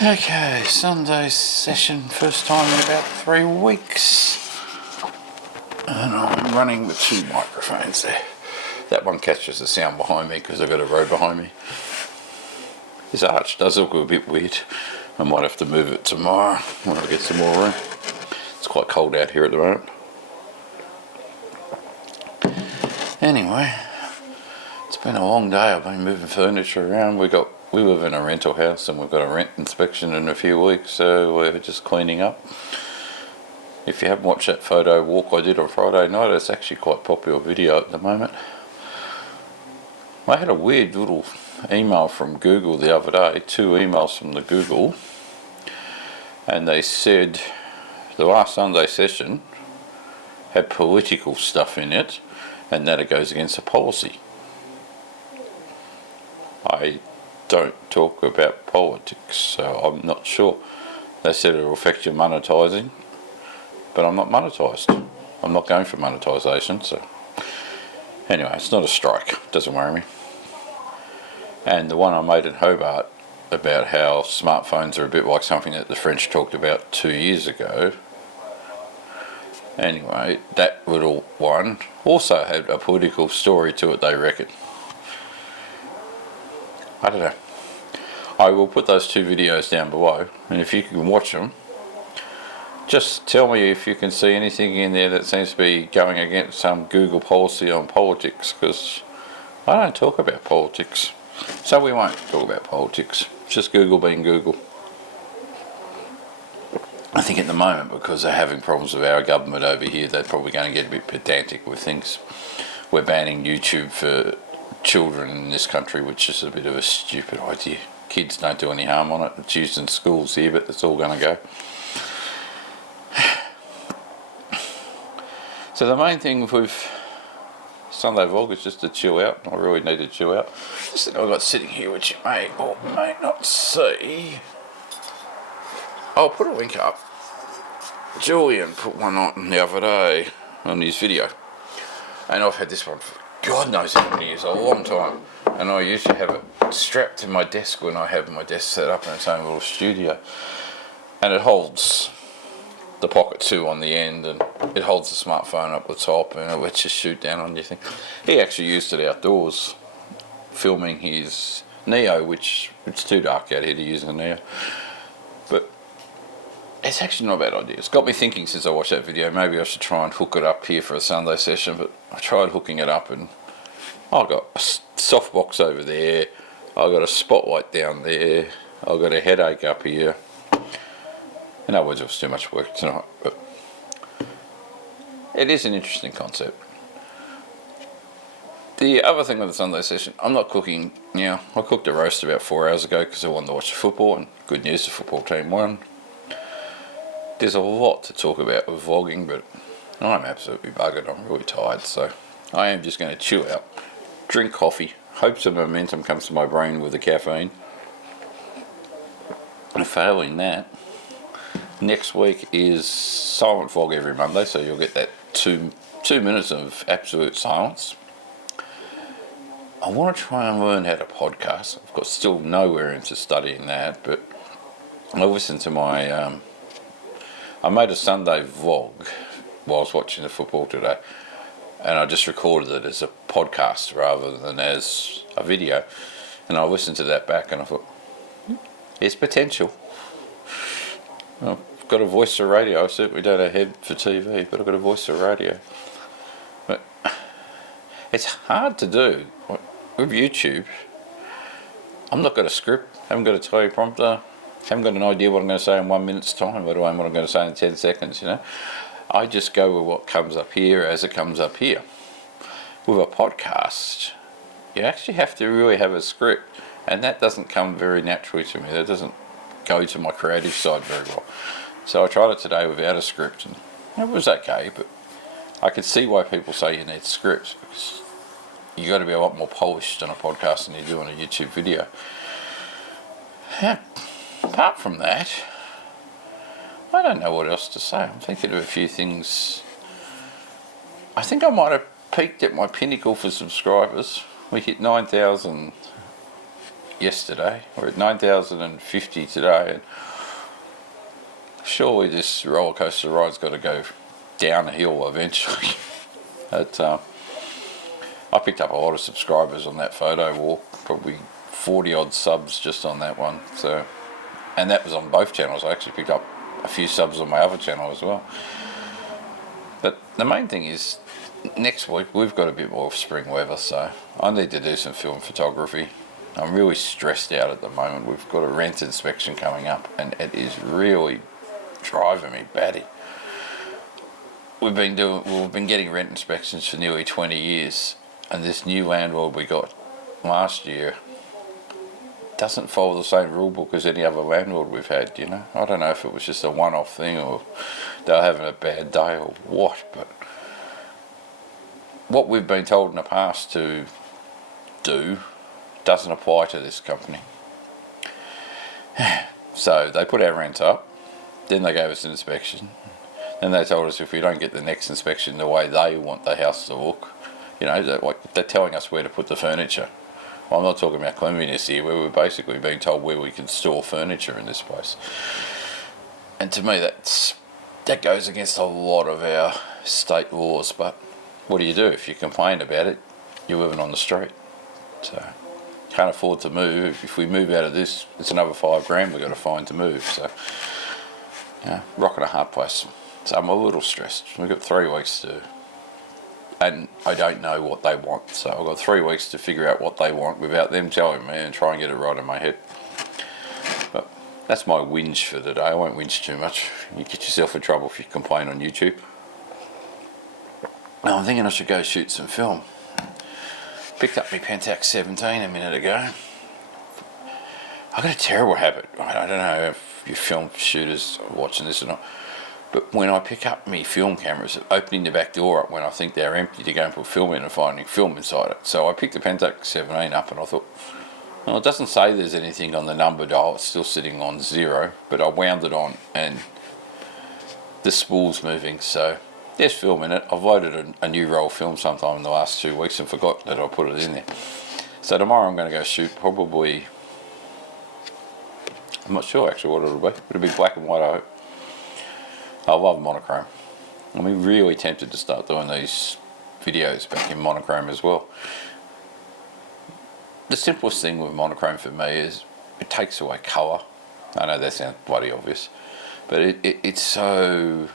Okay, Sunday session, first time in about 3 weeks. And I'm running with 2 microphones there. That one catches the sound behind me because I've got a road behind me. This arch does look a bit weird. I might have to move it tomorrow when I get some more room. It's quite cold out here at the moment. Anyway, it's been a long day. I've been moving furniture around. We live in a rental house and we've got a rent inspection in a few weeks, so we're just cleaning up. If you haven't watched that photo walk I did on Friday night, it's actually quite a popular video at the moment. I had a weird little email from Google the other day, 2 emails from the Google, and they said the last Sunday session had political stuff in it and that it goes against the policy. I don't talk about politics, so I'm not sure. They said it will affect your monetising, but I'm not monetised. I'm not going for monetisation, so anyway, it's not a strike. It doesn't worry me. And the one I made in Hobart about how smartphones are a bit like something that the French talked about 2 years ago. Anyway, that little one also had a political story to it, they reckon. I don't know. I will put those 2 videos down below, and if you can watch them, just tell me if you can see anything in there that seems to be going against some Google policy on politics, because I don't talk about politics. So we won't talk about politics. It's just Google being Google. I think at the moment, because they're having problems with our government over here, they're probably going to get a bit pedantic with things. We're banning YouTube for children in this country, which is a bit of a stupid idea. Kids don't do any harm on it. It's used in schools here, but it's all going to go. So the main thing with Sunday vlog is just to chill out. I really need to chill out. This thing I've got sitting here, which you may or may not see. I'll put a link up. Julian put one on the other day on his video. And I've had this one for God knows how many years, a long time. And I used to have it strapped to my desk when I have my desk set up in its own little studio. And it holds the pocket 2 on the end, and it holds the smartphone up the top, and it lets you shoot down on your thing. He actually used it outdoors, filming his Neo, which it's too dark out here to use a Neo. But it's actually not a bad idea. It's got me thinking since I watched that video, maybe I should try and hook it up here for a Sunday session, but I tried hooking it up and I've got a softbox over there, I've got a spotlight down there, I've got a headache up here. In other words, it was too much work tonight, but it is an interesting concept. The other thing with the Sunday session, I'm not cooking now. I cooked a roast about 4 hours ago because I wanted to watch the football, and good news, the football team won. There's a lot to talk about with vlogging, but I'm absolutely buggered. I'm really tired, so I am just going to chill out, drink coffee, hope some momentum comes to my brain with the caffeine. And failing that, next week is silent vlog every Monday, so you'll get that two minutes of absolute silence. I want to try and learn how to podcast. I've got still nowhere into studying that, but I listened to my I made a Sunday vlog while I was watching the football today, and I just recorded it as a podcast rather than as a video, and I listened to that back and I thought, there's potential. I've got a voice for radio. I certainly don't have a head for TV, but I've got a voice for radio. But it's hard to do with YouTube. I'm not got a script, haven't got a teleprompter, haven't got an idea what I'm going to say in 1 minute's time, let alone what I'm going to say in 10 seconds, you know. I just go with what comes up here as it comes up here. With a podcast, you actually have to really have a script, and that doesn't come very naturally to me. That doesn't go to my creative side very well. So I tried it today without a script, and it was okay, but I could see why people say you need scripts, because you got to be a lot more polished on a podcast than you do on a YouTube video. Yeah. Apart from that, I don't know what else to say. I'm thinking of a few things. I think I might have peaked at my pinnacle for subscribers. We hit 9,000 yesterday. We're at 9,050 today, and surely this roller coaster ride's got to go down a hill eventually. But I picked up a lot of subscribers on that photo walk, probably 40 odd subs just on that one. So, and that was on both channels. I actually picked up a few subs on my other channel as well. But the main thing is, next week we've got a bit more spring weather, so I need to do some film photography. I'm really stressed out at the moment. We've got a rent inspection coming up, and it is really driving me batty. We've been getting rent inspections for nearly 20 years, and this new landlord we got last year doesn't follow the same rule book as any other landlord we've had, you know. I don't know if it was just a one-off thing or they were having a bad day or what, but what we've been told in the past to do doesn't apply to this company. So they put our rent up, then they gave us an inspection, then they told us if we don't get the next inspection the way they want the house to look, you know, they're telling us where to put the furniture. I'm not talking about cleanliness here, where we're basically being told where we can store furniture in this place. And to me that goes against a lot of our state laws, but what do? If you complain about it, you're living on the street. So can't afford to move. If we move out of this, it's another $5,000 we've got to find to move. So yeah, rock and a hard place. So I'm a little stressed. We've got 3 weeks to, and I don't know what they want. So I've got 3 weeks to figure out what they want without them telling me and try and get it right in my head. But that's my whinge for today. I won't whinge too much. You get yourself in trouble if you complain on YouTube. Now I'm thinking I should go shoot some film. Picked up my Pentax 17 a minute ago. I've got a terrible habit. I don't know if you film shooters are watching this or not, but when I pick up my film cameras, opening the back door up when I think they're empty to go and put film in and finding film inside it. So I picked the Pentax 17 up and I thought, well, it doesn't say there's anything on the number dial. It's still sitting on 0, but I wound it on and the spool's moving. So there's film in it. I've loaded a new roll of film sometime in the last 2 weeks and forgot that I put it in there. So tomorrow I'm going to go shoot probably, I'm not sure actually what it'll be. It'll be black and white, I hope. I love monochrome. I'm really tempted to start doing these videos back in monochrome as well. The simplest thing with monochrome for me is it takes away colour. I know that sounds bloody obvious, but it's so...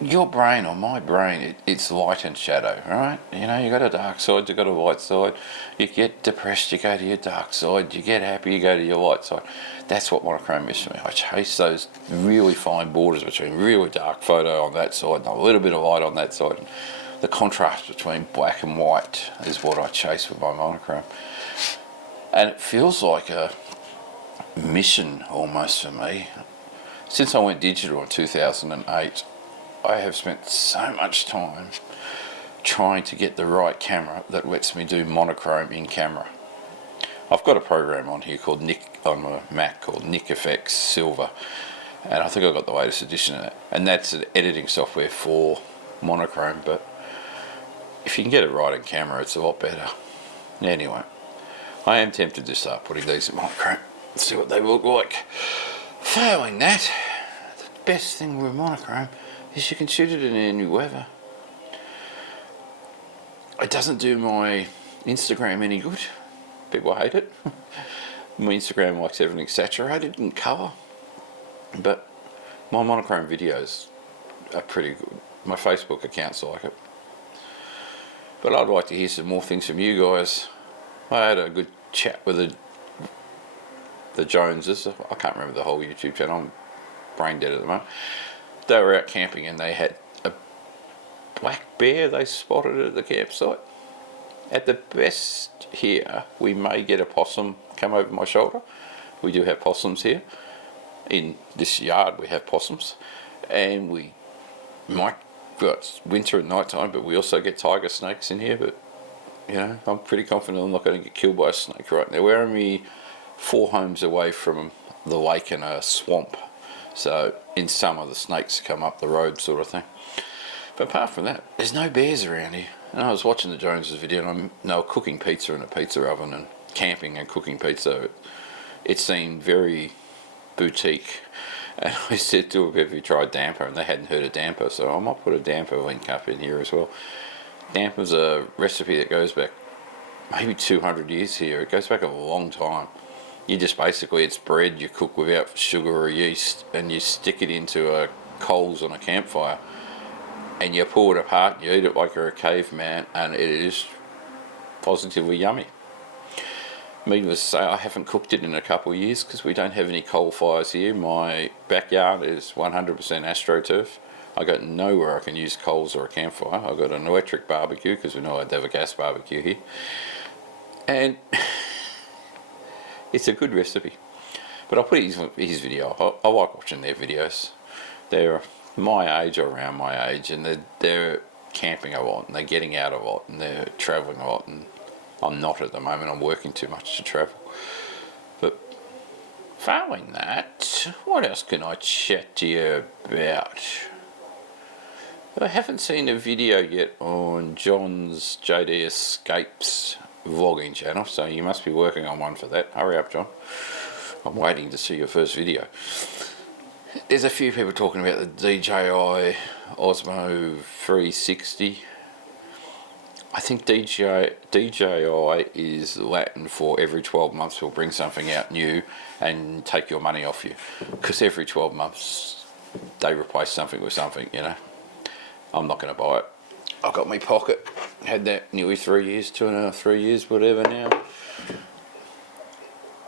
Your brain or my brain, it's light and shadow, right? You know, you got a dark side, you got a light side. You get depressed, you go to your dark side. You get happy, you go to your light side. That's what monochrome is for me. I chase those really fine borders between really dark photo on that side and a little bit of light on that side. The contrast between black and white is what I chase with my monochrome. And it feels like a mission almost for me. Since I went digital in 2008, I have spent so much time trying to get the right camera that lets me do monochrome in camera. I've got a program on here called on my Mac called NickFX Silver, and I think I got the latest edition of that. And that's an editing software for monochrome, but if you can get it right in camera, it's a lot better. Anyway, I am tempted to start putting these in monochrome and see what they look like. Failing that, the best thing with monochrome is you can shoot it in any weather. It doesn't do my Instagram any good. People hate it. My Instagram likes everything saturated in colour. But my monochrome videos are pretty good. My Facebook accounts like it. But I'd like to hear some more things from you guys. I had a good chat with the Joneses. I can't remember the whole YouTube channel. I'm brain dead at the moment. They were out camping and they had a black bear they spotted at the campsite. At the best here, we may get a possum come over my shoulder. We do have possums here. In this yard we have possums. And we might, well, it's winter and night time, but we also get tiger snakes in here. But, you know, I'm pretty confident I'm not going to get killed by a snake right now. We're only 4 homes away from the lake and a swamp. So in summer the snakes come up the road sort of thing. But apart from that, there's no bears around here. And I was watching the Joneses video, and they were cooking pizza in a pizza oven and camping and cooking pizza. It seemed very boutique. And I said to them, have you tried damper? And they hadn't heard of damper, so I might put a damper link up in here as well. Damper's a recipe that goes back maybe 200 years here. It goes back a long time. You just basically, it's bread you cook without sugar or yeast, and you stick it into coals on a campfire, and you pull it apart and you eat it like you're a caveman, and it is positively yummy. Needless to say, I haven't cooked it in a couple of years because we don't have any coal fires here. My backyard is 100% astroturf. I got nowhere I can use coals or a campfire. I've got an electric barbecue because we're not allowed to have a gas barbecue here. And it's a good recipe. But I'll put his video. I like watching their videos. They're my age or around my age, and they're camping a lot, and they're getting out a lot, and they're travelling a lot, and I'm not at the moment. I'm working too much to travel. But following that, what else can I chat to you about? I haven't seen a video yet on John's JD Escapes vlogging channel, so you must be working on one for that. Hurry up, John. I'm waiting to see your first video. There's a few people talking about the DJI Osmo 360. I think DJI is Latin for every 12 months we'll bring something out new and take your money off you. Because every 12 months they replace something with something, you know. I'm not going to buy it. I've got my pocket. Had that nearly 3 years, 2.5, 3 years, whatever now.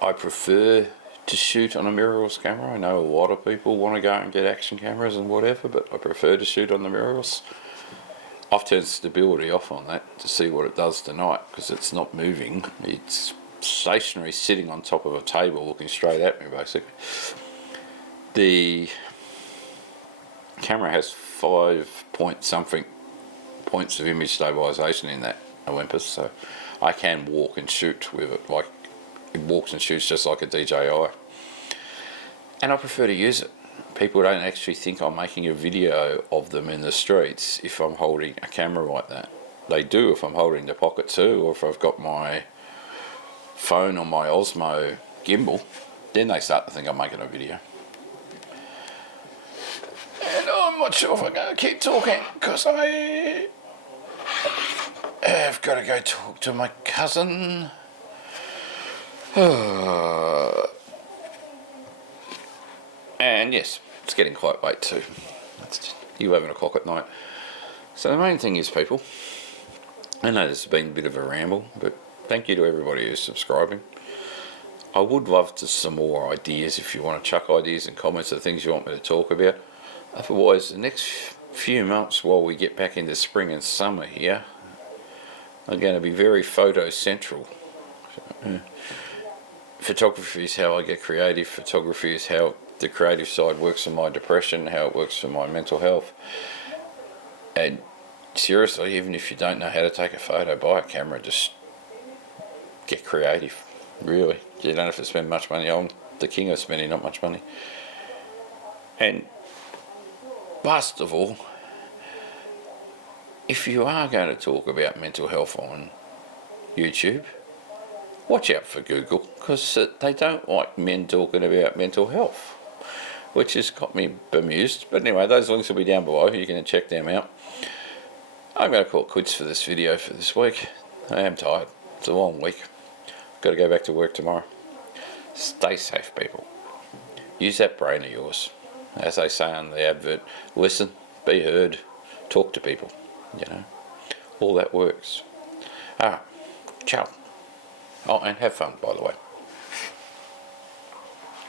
I prefer to shoot on a mirrorless camera. I know a lot of people want to go and get action cameras and whatever, but I prefer to shoot on the mirrorless. I've turned stability off on that to see what it does tonight because it's not moving. It's stationary, sitting on top of a table looking straight at me basically. The camera has 5 point something points of image stabilization in that Olympus, so I can walk and shoot with it. Like, it walks and shoots just like a DJI, and I prefer to use it. People don't actually think I'm making a video of them in the streets if I'm holding a camera like that. They do if I'm holding the Pocket 2 or if I've got my phone on my Osmo gimbal. Then they start to think I'm making a video. And I'm not sure if I'm going to keep talking because I have got to go talk to my cousin. And yes, it's getting quite late too. It's 11 o'clock at night. So the main thing is, people, I know this has been a bit of a ramble, but thank you to everybody who's subscribing. I would love to some more ideas if you want to chuck ideas and comments of things you want me to talk about. Otherwise, the next few months while we get back into spring and summer here are going to be very photo central. Photography is how I get creative. Photography is how the creative side works for my depression, how it works for my mental health. And seriously, even if you don't know how to take a photo, buy a camera, just get creative, really. You don't have to spend much money. I'm the king of spending not much money. And last of all, if you are going to talk about mental health on YouTube, watch out for Google, because they don't like men talking about mental health, which has got me bemused. But anyway, those links will be down below. You can check them out. I'm going to call it quits for this video for this week. I am tired. It's a long week. Got to go back to work tomorrow. Stay safe, people. Use that brain of yours. As they say on the advert, listen, be heard, talk to people. You know, all that works. Alright, ciao. Oh, and have fun, by the way.